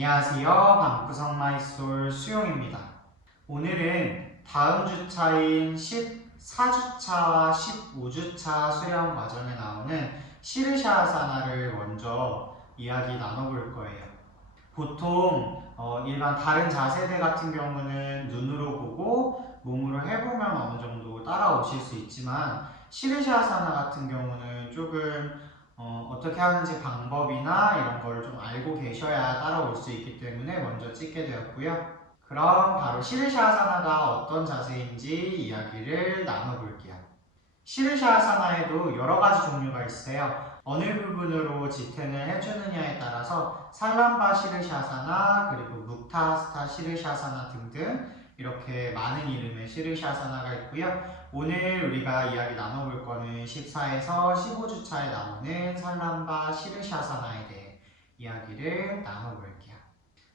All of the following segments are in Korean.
안녕하세요. 방구석 마이솔 수용입니다. 오늘은 다음 주차인 14주차와 15주차 수련 과정에 나오는 시르샤아사나를 먼저 이야기 나눠볼 거예요. 보통 일반 다른 자세들 같은 경우는 눈으로 보고 몸으로 해보면 어느 정도 따라오실 수 있지만 시르샤아사나 같은 경우는 조금 어떻게 하는지 방법이나 이런 거를 좀 알고 계셔야 따라올 수 있기 때문에 먼저 찍게 되었고요. 그럼 바로 시르샤아사나가 어떤 자세인지 이야기를 나눠볼게요. 시르샤아사나에도 여러 가지 종류가 있어요. 어느 부분으로 지탱을 해주느냐에 따라서 살람바 시르샤아사나 그리고 묵타스타 시르샤아사나 등등 이렇게 많은 이름의 시르샤아사나가 있고요. 오늘 우리가 이야기 나눠볼 거는 14에서 15주차에 나오는 살람바 시르샤아사나에 대해 이야기를 나눠볼게요.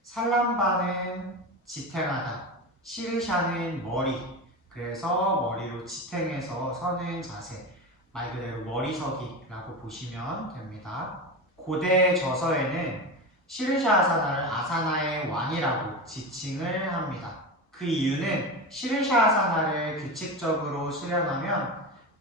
살람바는 지탱하다, 시르샤는 머리, 그래서 머리로 지탱해서 서는 자세, 말 그대로 머리서기라고 보시면 됩니다. 고대 저서에는 시르샤아사나를 아사나의 왕이라고 지칭을 합니다. 그 이유는 시르샤아사나를 규칙적으로 수련하면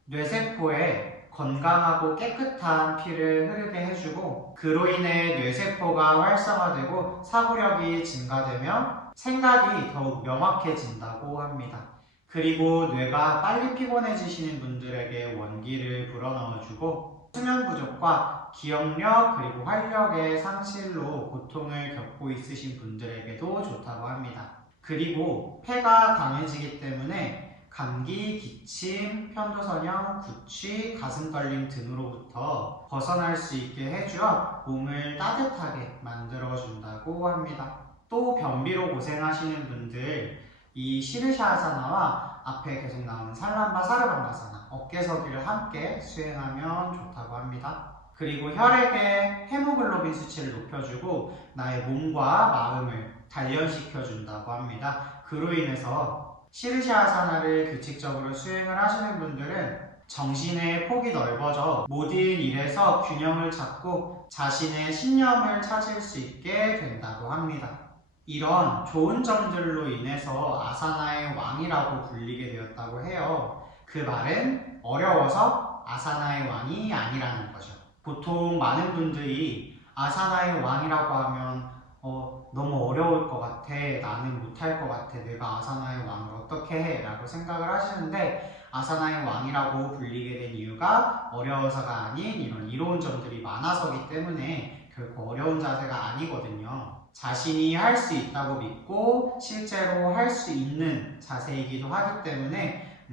뇌세포에 건강하고 깨끗한 피를 흐르게 해주고 그로 인해 뇌세포가 활성화되고 사고력이 증가되며 생각이 더욱 명확해진다고 합니다. 그리고 뇌가 빨리 피곤해지시는 분들에게 원기를 불어넣어주고 수면 부족과 기억력 그리고 활력의 상실로 고통을 겪고 있으신 분들에게도 좋다고 합니다. 그리고 폐가 강해지기 때문에 감기, 기침, 편도선염, 구취, 가슴떨림 등으로부터 벗어날 수 있게 해주어 몸을 따뜻하게 만들어준다고 합니다. 또 변비로 고생하시는 분들 이 시르샤아사나와 앞에 계속 나오는 살람바 사르방가사나 어깨서기를 함께 수행하면 좋다고 합니다. 그리고 혈액의 헤모글로빈 수치를 높여주고 나의 몸과 마음을 단련시켜준다고 합니다. 그로 인해서 시르샤아사나를 규칙적으로 수행을 하시는 분들은 정신의 폭이 넓어져 모든 일에서 균형을 찾고 자신의 신념을 찾을 수 있게 된다고 합니다. 이런 좋은 점들로 인해서 아사나의 왕이라고 불리게 되었다고 해요. 그 말은 어려워서 아사나의 왕이 아니라는 거죠. 보통 많은 분들이 아사나의 왕이라고 하면 너무 어려울 것 같아, 나는 못할 것 같아, 내가 아사나의 왕을 어떻게 해? 라고 생각을 하시는데 아사나의 왕이라고 불리게 된 이유가 어려워서가 아닌 이런 이로운 점들이 많아서기 때문에 결코 어려운 자세가 아니거든요. 자신이 할 수 있다고 믿고 실제로 할 수 있는 자세이기도 하기 때문에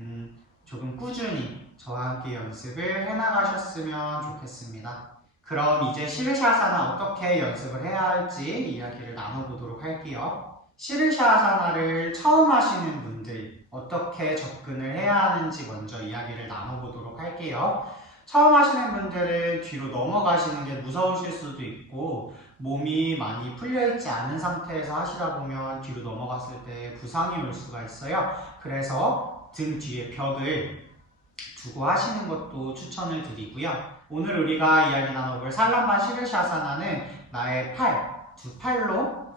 조금 꾸준히 저와 함께 연습을 해나가셨으면 좋겠습니다. 그럼 이제 시르샤아사나 어떻게 연습을 해야 할지 이야기를 나눠보도록 할게요. 시르샤아사나를 처음 하시는 분들 어떻게 접근을 해야 하는지 먼저 이야기를 나눠보도록 할게요. 처음 하시는 분들은 뒤로 넘어가시는 게 무서우실 수도 있고 몸이 많이 풀려있지 않은 상태에서 하시다 보면 뒤로 넘어갔을 때 부상이 올 수가 있어요. 그래서 등 뒤에 벽을 두고 하시는 것도 추천을 드리고요. 오늘 우리가 이야기 나눠볼 살람바 시르샤아사나는 나의 두 팔로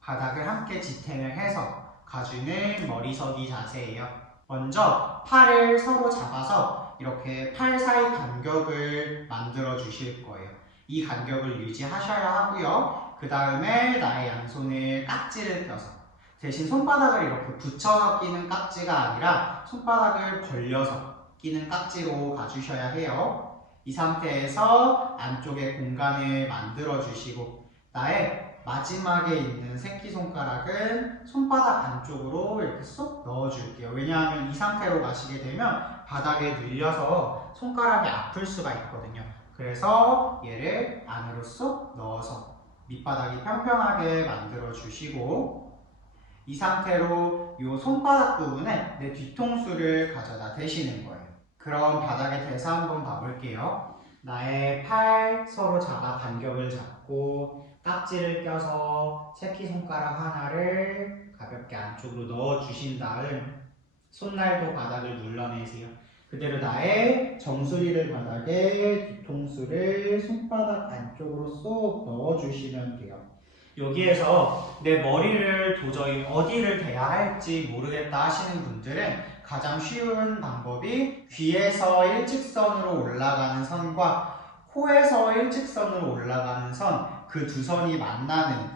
바닥을 함께 지탱을 해서 가주는 머리서기 자세예요. 먼저 팔을 서로 잡아서 이렇게 팔 사이 간격을 만들어 주실 거예요. 이 간격을 유지하셔야 하고요. 그 다음에 나의 양손을 깍지를 껴서 대신 손바닥을 이렇게 붙여서 끼는 깍지가 아니라 손바닥을 벌려서 끼는 깍지로 가주셔야 해요. 이 상태에서 안쪽에 공간을 만들어 주시고 나의 마지막에 있는 새끼손가락은 손바닥 안쪽으로 이렇게 쏙 넣어줄게요. 왜냐하면 이 상태로 가시게 되면 바닥에 눌려서 손가락이 아플 수가 있거든요. 그래서 얘를 안으로 쏙 넣어서 밑바닥이 평평하게 만들어 주시고 이 상태로 이 손바닥 부분에 내 뒤통수를 가져다 대시는 거예요. 그럼 바닥에 대서 한번 봐볼게요. 나의 팔 서로 잡아 간격을 잡고 깍지를 껴서 새끼손가락 하나를 가볍게 안쪽으로 넣어주신 다음 손날도 바닥을 눌러내세요. 그대로 나의 정수리를 바닥에 뒤통수를 손바닥 안쪽으로 쏙 넣어주시면 돼요. 여기에서 내 머리를 도저히 어디를 대야 할지 모르겠다 하시는 분들은 가장 쉬운 방법이 귀에서 일직선으로 올라가는 선과 코에서 일직선으로 올라가는 선, 그 두 선이 만나는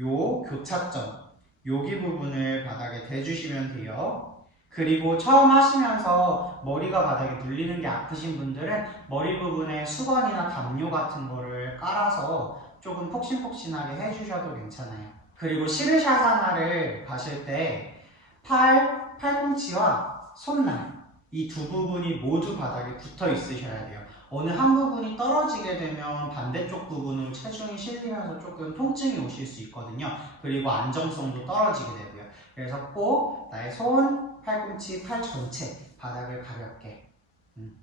요 교차점, 여기 부분을 바닥에 대주시면 돼요. 그리고 처음 하시면서 머리가 바닥에 물리는 게 아프신 분들은 머리 부분에 수건이나 담요 같은 거를 깔아서 조금 폭신폭신하게 해주셔도 괜찮아요. 그리고 시르샤사나를 가실 때 팔꿈치와 손날 이 두 부분이 모두 바닥에 붙어 있으셔야 돼요. 어느 한 부분이 떨어지게 되면 반대쪽 부분으로 체중이 실리면서 조금 통증이 오실 수 있거든요. 그리고 안정성도 떨어지게 되고요. 그래서 꼭 나의 손, 팔꿈치, 팔 전체 바닥을 가볍게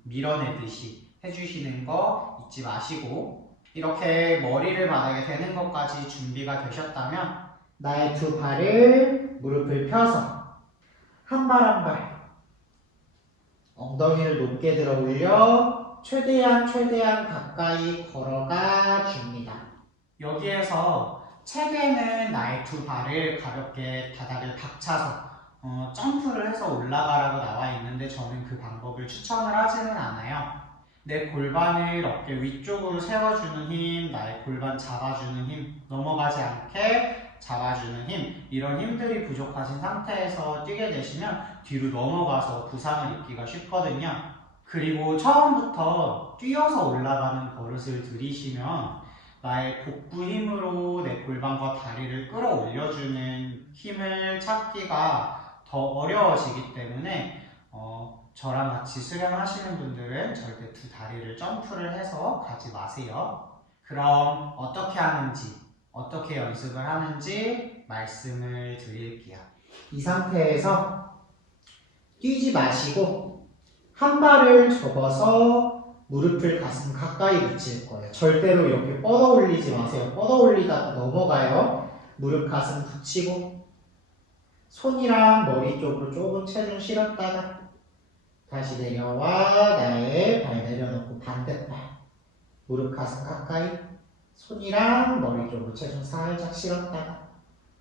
밀어내듯이 해주시는 거 잊지 마시고, 이렇게 머리를 바닥에 대는 것까지 준비가 되셨다면 나의 두 발을 무릎을 펴서 한 발 한 발 엉덩이를 높게 들어 올려 최대한 가까이 걸어가 줍니다. 여기에서 책에는 나의 두 발을 가볍게 바닥을 박차서 점프를 해서 올라가라고 나와 있는데 저는 그 방법을 추천을 하지는 않아요. 내 골반을 어깨 위쪽으로 세워주는 힘, 나의 골반 잡아주는 힘, 넘어가지 않게 잡아주는 힘, 이런 힘들이 부족하신 상태에서 뛰게 되시면 뒤로 넘어가서 부상을 입기가 쉽거든요. 그리고 처음부터 뛰어서 올라가는 버릇을 들이시면 나의 복부 힘으로 내 골반과 다리를 끌어올려주는 힘을 찾기가 더 어려워지기 때문에 저랑 같이 수련하시는 분들은 절대 두 다리를 점프를 해서 가지 마세요. 그럼 어떻게 하는지, 어떻게 연습을 하는지 말씀을 드릴게요. 이 상태에서 뛰지 마시고 한 발을 접어서 무릎을 가슴 가까이 붙일 거예요. 절대로 여기 뻗어 올리지 마세요. 뻗어 올리다가 넘어가요. 무릎 가슴 붙이고 손이랑 머리 쪽으로 조금 체중 실었다가 다시 내려와 나의 발 내려놓고 반대발 무릎 가슴 가까이 손이랑 머리 쪽으로 체중 살짝 실었다가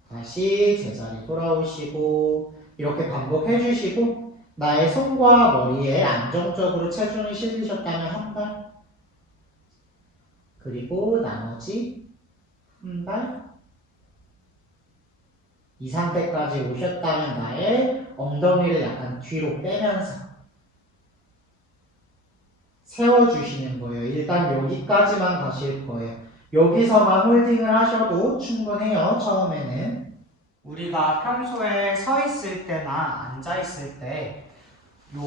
다시 제자리 돌아오시고 이렇게 반복해 주시고 나의 손과 머리에 안정적으로 체중이 실리셨다면 한 발 그리고 나머지 한 발 이 상태까지 오셨다면 나의 엉덩이를 약간 뒤로 빼면서 세워주시는 거예요. 일단 여기까지만 가실 거예요. 여기서만 홀딩을 하셔도 충분해요. 처음에는 우리가 평소에 서 있을 때나 앉아 있을 때 요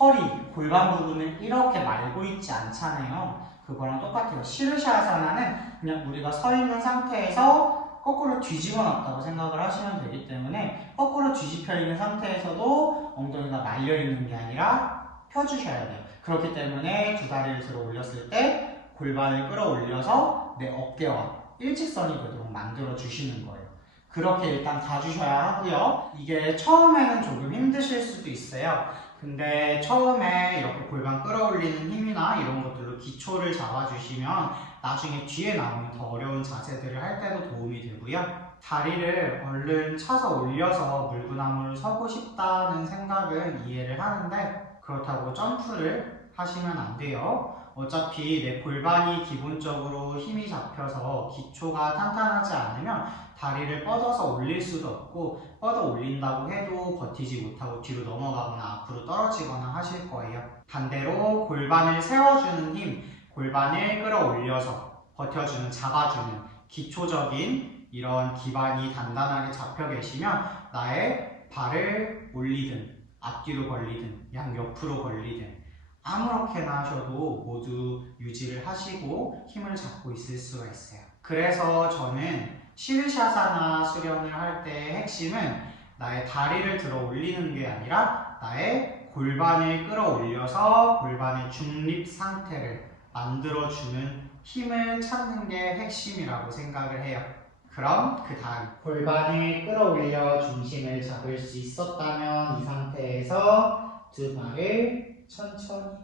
허리, 골반 부분을 이렇게 말고 있지 않잖아요. 그거랑 똑같아요. 시르샤아사나는 그냥 우리가 서 있는 상태에서 거꾸로 뒤집어 놨다고 생각을 하시면 되기 때문에 거꾸로 뒤집혀 있는 상태에서도 엉덩이가 말려 있는 게 아니라 펴주셔야 돼요. 그렇기 때문에 두 다리를 들어 올렸을 때 골반을 끌어올려서 내 어깨와 일직선이 되도록 만들어 주시는 거예요. 그렇게 일단 가주셔야 하고요. 이게 처음에는 조금 힘드실 수도 있어요. 근데 처음에 이렇게 골반 끌어올리는 힘이나 이런 것들로 기초를 잡아주시면 나중에 뒤에 나오는 더 어려운 자세들을 할 때도 도움이 되고요. 다리를 얼른 차서 올려서 물구나무를 서고 싶다는 생각은 이해를 하는데 그렇다고 점프를 하시면 안 돼요. 어차피 내 골반이 기본적으로 힘이 잡혀서 기초가 탄탄하지 않으면 다리를 뻗어서 올릴 수도 없고 뻗어 올린다고 해도 버티지 못하고 뒤로 넘어가거나 앞으로 떨어지거나 하실 거예요. 반대로 골반을 세워주는 힘, 골반을 끌어올려서 버텨주는, 잡아주는 기초적인 이런 기반이 단단하게 잡혀 계시면 나의 발을 올리든 앞뒤로 벌리든 양옆으로 벌리든 아무렇게나 하셔도 모두 유지를 하시고 힘을 잡고 있을 수가 있어요. 그래서 저는 시르샤사나 수련을 할 때의 핵심은 나의 다리를 들어 올리는 게 아니라 나의 골반을 끌어올려서 골반의 중립 상태를 만들어주는 힘을 찾는 게 핵심이라고 생각을 해요. 그럼 그 다음 골반을 끌어올려 중심을 잡을 수 있었다면 이 상태에서 두 발을 천천히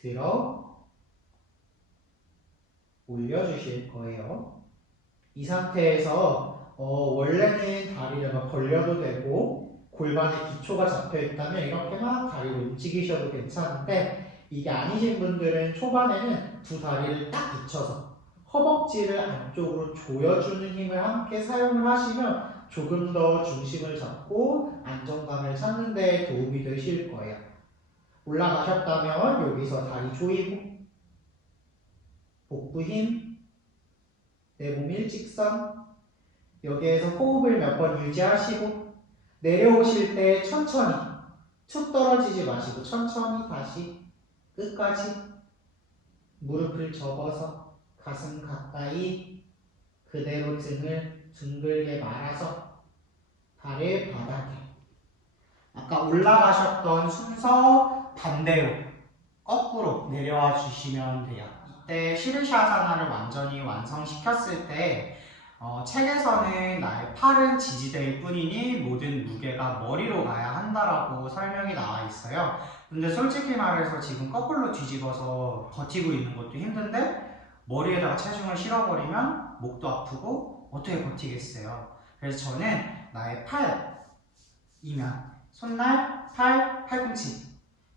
들어 올려주실 거예요. 이 상태에서 원래는 다리를 막 벌려도 되고 골반에 기초가 잡혀 있다면 이렇게만 다리를 움직이셔도 괜찮은데 이게 아니신 분들은 초반에는 두 다리를 딱 붙여서 허벅지를 안쪽으로 조여주는 힘을 함께 사용을 하시면 조금 더 중심을 잡고 안정감을 찾는 데 도움이 되실 거예요. 올라가셨다면 여기서 다리 조이고 복부 힘, 내 몸 일직선, 여기에서 호흡을 몇 번 유지하시고 내려오실 때 천천히 툭 떨어지지 마시고 천천히 다시 끝까지 무릎을 접어서 가슴 가까이 그대로 등을 둥글게 말아서 발을 바닥에 아까 올라가셨던 순서 반대로 거꾸로 내려와 주시면 돼요. 이때 시르샤사나를 완전히 완성시켰을 때 책에서는 나의 팔은 지지대일 뿐이니 모든 무게가 머리로 가야 한다라고 설명이 나와 있어요. 근데 솔직히 말해서 지금 거꾸로 뒤집어서 버티고 있는 것도 힘든데 머리에다가 체중을 실어버리면 목도 아프고 어떻게 버티겠어요. 그래서 저는 나의 팔이면 손날, 팔, 팔꿈치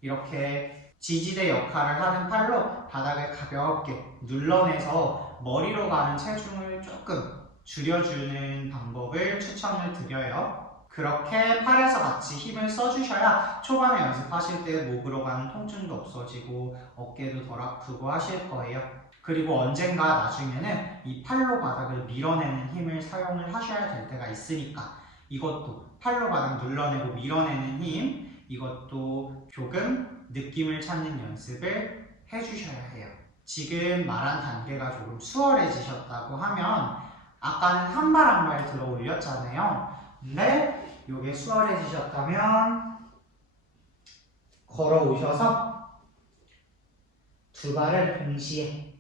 이렇게 지지대 역할을 하는 팔로 바닥을 가볍게 눌러내서 머리로 가는 체중을 조금 줄여주는 방법을 추천을 드려요. 그렇게 팔에서 같이 힘을 써주셔야 초반에 연습하실 때 목으로 가는 통증도 없어지고 어깨도 덜 아프고 하실 거예요. 그리고 언젠가 나중에는 이 팔로 바닥을 밀어내는 힘을 사용을 하셔야 될 때가 있으니까 이것도 팔로 바닥 눌러내고 밀어내는 힘 이것도 조금 느낌을 찾는 연습을 해주셔야 해요. 지금 말한 단계가 조금 수월해지셨다고 하면 아까는 한 발 한 발 들어 올렸잖아요. 근데 이게 수월해지셨다면 걸어 오셔서 두 발을 동시에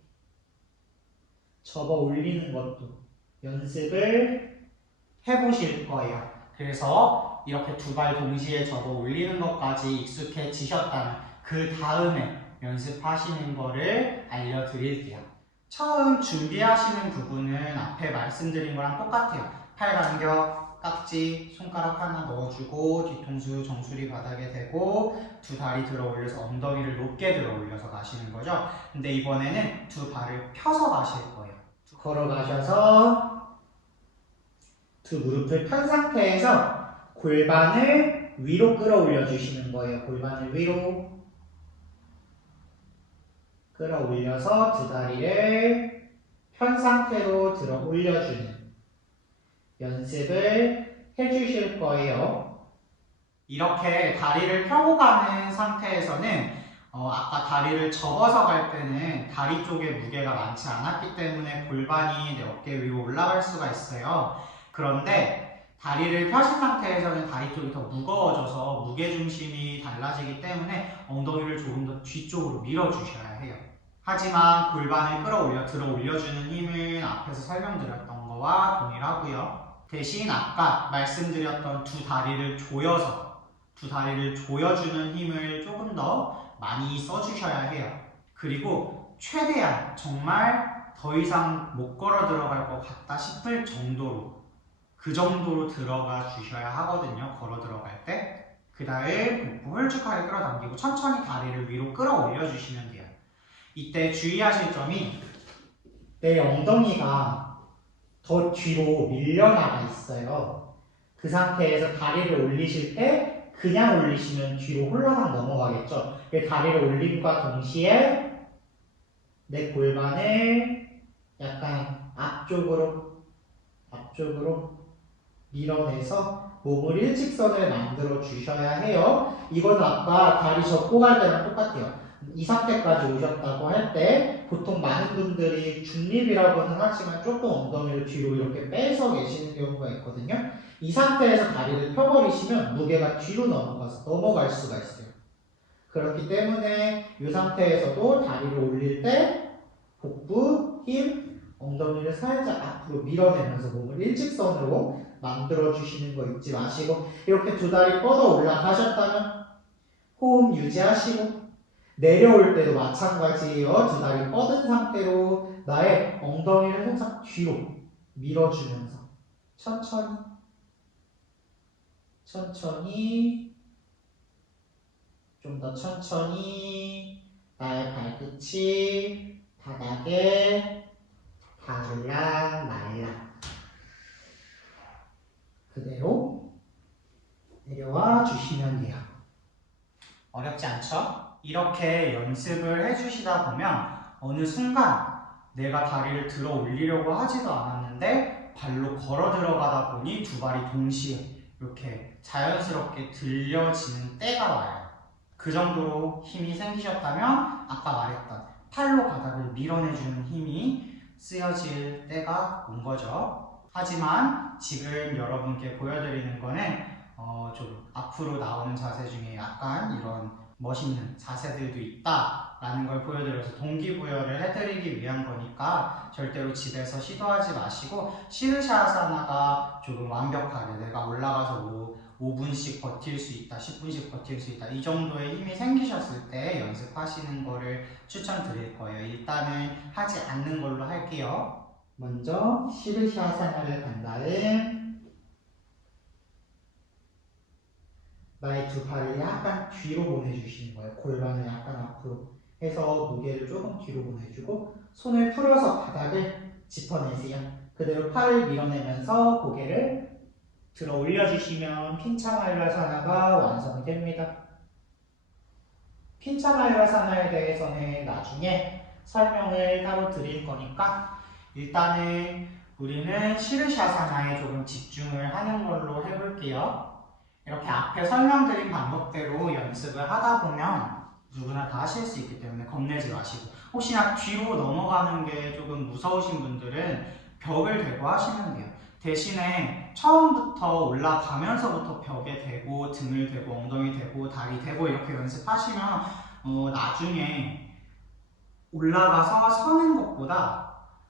접어 올리는 것도 연습을 해보실 거예요. 그래서 이렇게 두 발 동시에 접어 올리는 것까지 익숙해지셨다면 그 다음에 연습하시는 거를 알려드릴게요. 처음 준비하시는 부분은 앞에 말씀드린 거랑 똑같아요. 팔 간격, 깍지, 손가락 하나 넣어주고 뒤통수 정수리 바닥에 대고 두 다리 들어 올려서 엉덩이를 높게 들어 올려서 가시는 거죠. 근데 이번에는 두 발을 펴서 가실 거예요. 걸어가셔서 두 무릎을 편 상태에서 골반을 위로 끌어올려 주시는 거예요. 골반을 위로 끌어올려서 두 다리를 편 상태로 들어 올려주는 연습을 해주실 거예요. 이렇게 다리를 펴고 가는 상태에서는 아까 다리를 접어서 갈 때는 다리 쪽에 무게가 많지 않았기 때문에 골반이 내 어깨 위로 올라갈 수가 있어요. 그런데 다리를 펴신 상태에서는 다리 쪽이 더 무거워져서 무게중심이 달라지기 때문에 엉덩이를 조금 더 뒤쪽으로 밀어주셔야 해요. 하지만 골반을 끌어올려 들어 올려주는 힘은 앞에서 설명드렸던 거와 동일하고요. 대신 아까 말씀드렸던 두 다리를 조여주는 힘을 조금 더 많이 써주셔야 해요. 그리고 최대한 정말 더 이상 못 걸어 들어갈 것 같다 싶을 정도로 그 정도로 들어가 주셔야 하거든요. 걸어 들어갈 때. 그 다음 복부 홀쭉하게 끌어당기고 천천히 다리를 위로 끌어올려 주시면 돼요. 이때 주의하실 점이 내 엉덩이가 더 뒤로 밀려나가 있어요. 그 상태에서 다리를 올리실 때 그냥 올리시면 뒤로 홀라당 넘어가겠죠. 다리를 올림과 동시에 내 골반을 약간 앞쪽으로 밀어내서 몸을 일직선을 만들어 주셔야 해요. 이거는 아까 다리 접고 갈 때랑 똑같아요. 이 상태까지 오셨다고 할 때 보통 많은 분들이 중립이라고는 하지만 조금 엉덩이를 뒤로 이렇게 빼서 계시는 경우가 있거든요. 이 상태에서 다리를 펴버리시면 무게가 뒤로 넘어갈 수가 있어요. 그렇기 때문에 이 상태에서도 다리를 올릴 때 복부, 힘, 엉덩이를 살짝 앞으로 밀어내면서 몸을 일직선으로 만들어 주시는 거 잊지 마시고 이렇게 두 다리 뻗어 올라가셨다면 호흡 유지하시고 내려올 때도 마찬가지예요. 두 다리 뻗은 상태로 나의 엉덩이를 살짝 뒤로 밀어주면서 천천히 천천히 좀 더 천천히 나의 발끝이 바닥에 닿을락 말락 그대로 내려와 주시면 돼요. 어렵지 않죠? 이렇게 연습을 해주시다 보면 어느 순간 내가 다리를 들어 올리려고 하지도 않았는데 발로 걸어 들어가다 보니 두 발이 동시에 이렇게 자연스럽게 들려지는 때가 와요. 그 정도로 힘이 생기셨다면 아까 말했던 팔로 바닥을 밀어내주는 힘이 쓰여질 때가 온 거죠. 하지만 지금 여러분께 보여드리는 거는 좀 앞으로 나오는 자세 중에 약간 이런 멋있는 자세들도 있다라는 걸 보여드려서 동기부여를 해드리기 위한 거니까 절대로 집에서 시도하지 마시고 시르샤아사나가 조금 완벽하게 내가 올라가서 뭐 5분씩 버틸 수 있다, 10분씩 버틸 수 있다 이 정도의 힘이 생기셨을 때 연습하시는 거를 추천드릴 거예요. 일단은 하지 않는 걸로 할게요. 먼저 시르샤아사나를 간 다음 나의 두 발을 약간 뒤로 보내주시는 거예요. 골반을 약간 앞으로 해서 무게를 조금 뒤로 보내주고 손을 풀어서 바닥을 짚어내세요. 그대로 팔을 밀어내면서 고개를 들어 올려주시면 핀차마율라사나가 완성이 됩니다. 핀차마율라사나에 대해서는 나중에 설명을 따로 드릴 거니까 일단은 우리는 시르샤사나에 조금 집중을 하는 걸로 해볼게요. 이렇게 앞에 설명드린 방법대로 연습을 하다 보면 누구나 다 하실 수 있기 때문에 겁내지 마시고 혹시나 뒤로 넘어가는 게 조금 무서우신 분들은 벽을 대고 하시면 돼요. 대신에 처음부터 올라가면서부터 벽에 대고 등을 대고 엉덩이 대고 다리 대고 이렇게 연습하시면 나중에 올라가서 서는 것보다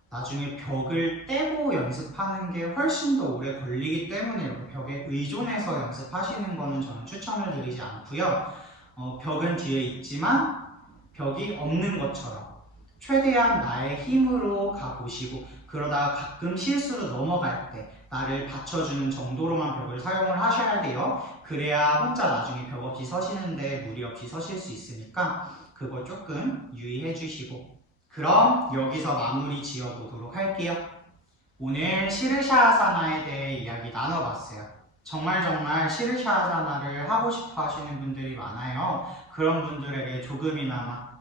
나중에 벽을 떼고 연습하는 게 훨씬 더 오래 걸리기 때문에 이렇게 벽에 의존해서 연습하시는 거는 저는 추천을 드리지 않고요. 벽은 뒤에 있지만 벽이 없는 것처럼 최대한 나의 힘으로 가보시고 그러다가 가끔 실수로 넘어갈 때 나를 받쳐주는 정도로만 벽을 사용을 하셔야 돼요. 그래야 혼자 나중에 벽 없이 서시는데 무리 없이 서실 수 있으니까 그거 조금 유의해 주시고 그럼 여기서 마무리 지어보도록 할게요. 오늘 시르샤아사나에 대해 이야기 나눠봤어요. 정말 시르샤아사나를 하고 싶어 하시는 분들이 많아요. 그런 분들에게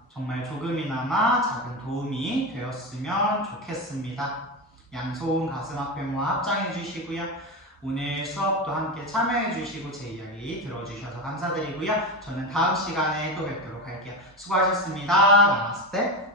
정말 조금이나마 작은 도움이 되었으면 좋겠습니다. 양손 가슴 앞에 모아 합장해 주시고요. 오늘 수업도 함께 참여해 주시고 제 이야기 들어주셔서 감사드리고요. 저는 다음 시간에 또 뵙도록 할게요. 수고하셨습니다. 나마스테.